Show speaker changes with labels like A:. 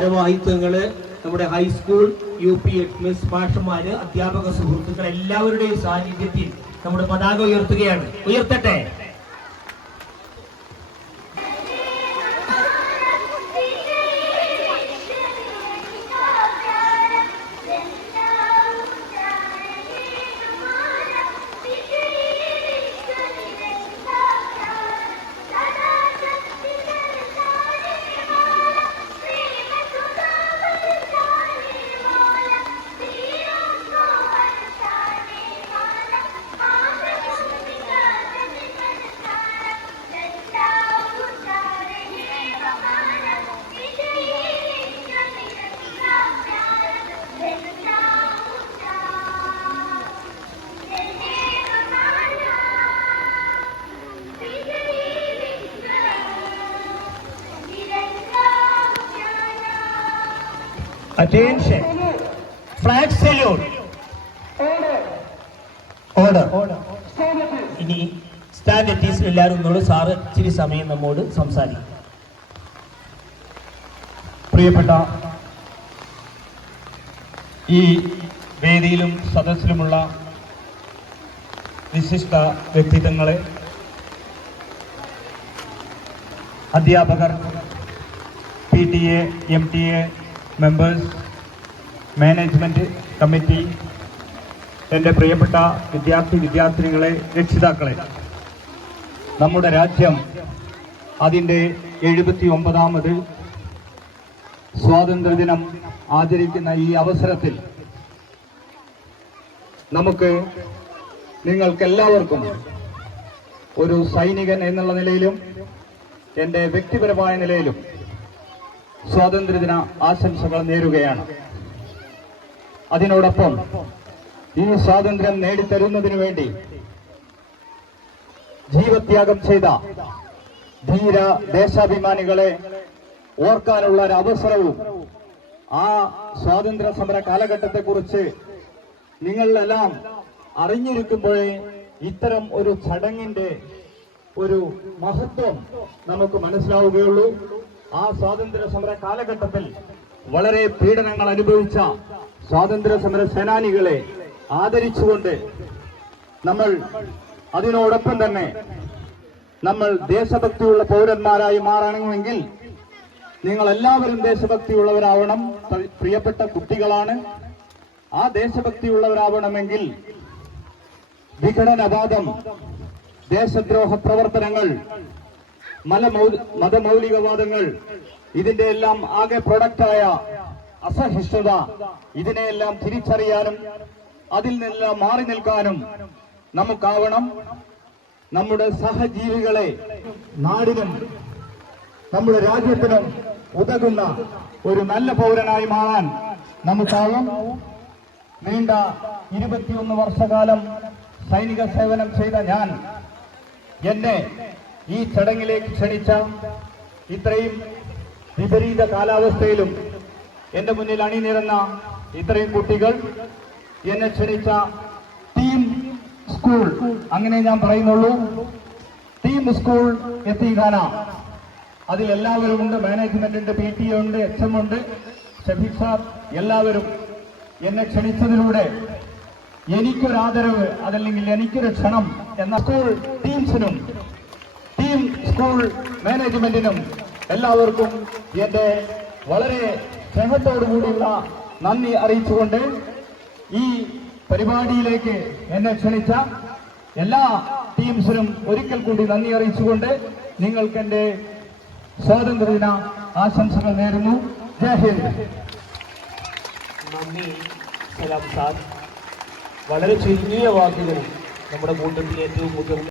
A: ഭാരവാഹിത്വങ്ങൾ നമ്മുടെ high school U P എഡ്മിസ് മാഷന്മാര് അധ്യാപക സുഹൃത്തുക്കൾ എല്ലാവരുടെയും സാന്നിധ്യത്തിൽ നമ്മുടെ പതാക ഉയർത്തുകയാണ്. ഉയർത്തട്ടെ? അറ്റൻഷൻ ഫ്ലാഗ് സല്യൂട്ട് ഓർഡർ ഇനി സ്റ്റാൻഡ് എത്തീസ് എല്ലാവരും ഒന്നോട് സാറ് ഇച്ചിരി സമയം നമ്മോട് സംസാരിക്കും.
B: പ്രിയപ്പെട്ട ഈ വേദിയിലും സദസ്സിലുമുള്ള വിശിഷ്ട വ്യക്തിത്വങ്ങളെ അധ്യാപകർ P T A M T A members management committee എന്റെ പ്രിയപ്പെട്ട വിദ്യാർത്ഥി വിദ്യാർത്ഥിനികളെ രക്ഷിതാക്കളെ നമ്മുടെ രാജ്യം അതിന്റെ എഴുപത്തി ഒമ്പതാമത് സ്വാതന്ത്ര്യദിനം ആചരിക്കുന്ന ഈ അവസരത്തിൽ നമുക്ക് നിങ്ങൾക്കെല്ലാവർക്കും ഒരു സൈനികൻ എന്നുള്ള നിലയിലും എന്റെ വ്യക്തിപരമായ നിലയിലും സ്വാതന്ത്ര്യദിന ആശംസകൾ നേരുകയാണ്. അതിനോടൊപ്പം ഈ സ്വാതന്ത്ര്യം നേടിത്തരുന്നതിനു വേണ്ടി ജീവത്യാഗം ചെയ്ത ധീര ദേശാഭിമാനികളെ ഓർക്കാനുള്ള ഒരു അവസരവും ആ സ്വാതന്ത്ര്യ സമര കാലഘട്ടത്തെക്കുറിച്ച് നിങ്ങളെല്ലാം അറിഞ്ഞിരിക്കുമ്പോഴേ ഇത്തരം ഒരു ചടങ്ങിന്റെ ഒരു മഹത്വം നമുക്ക് മനസ്സിലാവുകയുള്ളൂ. ആ സ്വാതന്ത്ര്യ സമര കാലഘട്ടത്തിൽ വളരെ പീഡനങ്ങൾ അനുഭവിച്ച സ്വാതന്ത്ര്യ സമര സേനാനികളെ ആദരിച്ചുകൊണ്ട് നമ്മൾ അതിനോടൊപ്പം തന്നെ നമ്മൾ ദേശഭക്തിയുള്ള പൗരന്മാരായി മാറണമെങ്കിൽ നിങ്ങൾ എല്ലാവരും ദേശഭക്തിയുള്ളവരാവണം പ്രിയപ്പെട്ട കുട്ടികളാണ്. ആ ദേശഭക്തിയുള്ളവരാവണമെങ്കിൽ വിഘടനവാദം ദേശദ്രോഹ പ്രവർത്തനങ്ങൾ മലമൗ മതമൗലികവാദങ്ങൾ ഇതിന്റെ എല്ലാം ആകെ പ്രൊഡക്റ്റായ അസഹിഷ്ണുത ഇതിനെയെല്ലാം തിരിച്ചറിയാനും അതിൽ നിന്നെല്ലാം മാറി നിൽക്കാനും നമുക്കാവണം. നമ്മുടെ സഹജീവികളെ നാടിനും നമ്മുടെ രാജ്യത്തിനും ഉതകുന്ന ഒരു നല്ല പൗരനായി മാറാൻ നമുക്കാവും നീണ്ട ഇരുപത്തിയൊന്ന് വർഷകാലം സൈനിക സേവനം ചെയ്ത ഞാൻ എന്നെ ഈ ചടങ്ങിലേക്ക് ക്ഷണിച്ച ഇത്രയും വിപരീത കാലാവസ്ഥയിലും എന്റെ മുന്നിൽ അണിനിരന്ന ഇത്രയും കുട്ടികൾ എന്നെ ക്ഷണിച്ച ടീം സ്കൂൾ അങ്ങനെ ഞാൻ പറയുന്നുള്ളൂ. ടീം സ്കൂൾ എത്തിക്കാന അതിൽ എല്ലാവരും ഉണ്ട്. മാനേജ്മെന്റ് ഉണ്ട് പി ടി ഉണ്ട് എച്ച് എം ഉണ്ട്. ഷഫീഖ് സാർ എല്ലാവരും എന്നെ ക്ഷണിച്ചതിലൂടെ എനിക്കൊരാദരവ് അതല്ലെങ്കിൽ എനിക്കൊരു ക്ഷണം എന്ന സ്കൂൾ ടീംസിനും സ്കൂൾ മാനേജ്മെന്റിനും എല്ലാവർക്കും എന്റെ വളരെ സ്നേഹത്തോടുകൂടിയുള്ള നന്ദി അറിയിച്ചുകൊണ്ട് ഈ പരിപാടിയിലേക്ക് എന്നെ ക്ഷണിച്ച എല്ലാ ടീംസിനും ഒരിക്കൽ കൂടി നന്ദി അറിയിച്ചുകൊണ്ട് നിങ്ങൾക്ക് എന്റെ സ്വാതന്ത്ര്യദിന ആശംസകൾ നേരുന്നു. ജയ് ഹിന്ദ്.
A: നന്ദി സലാം സാർ. വളരെ ചുരുങ്ങിയ വാക്കുകൾ നമ്മുടെ കൂട്ടത്തിൽ ഏറ്റവും മുതിർന്ന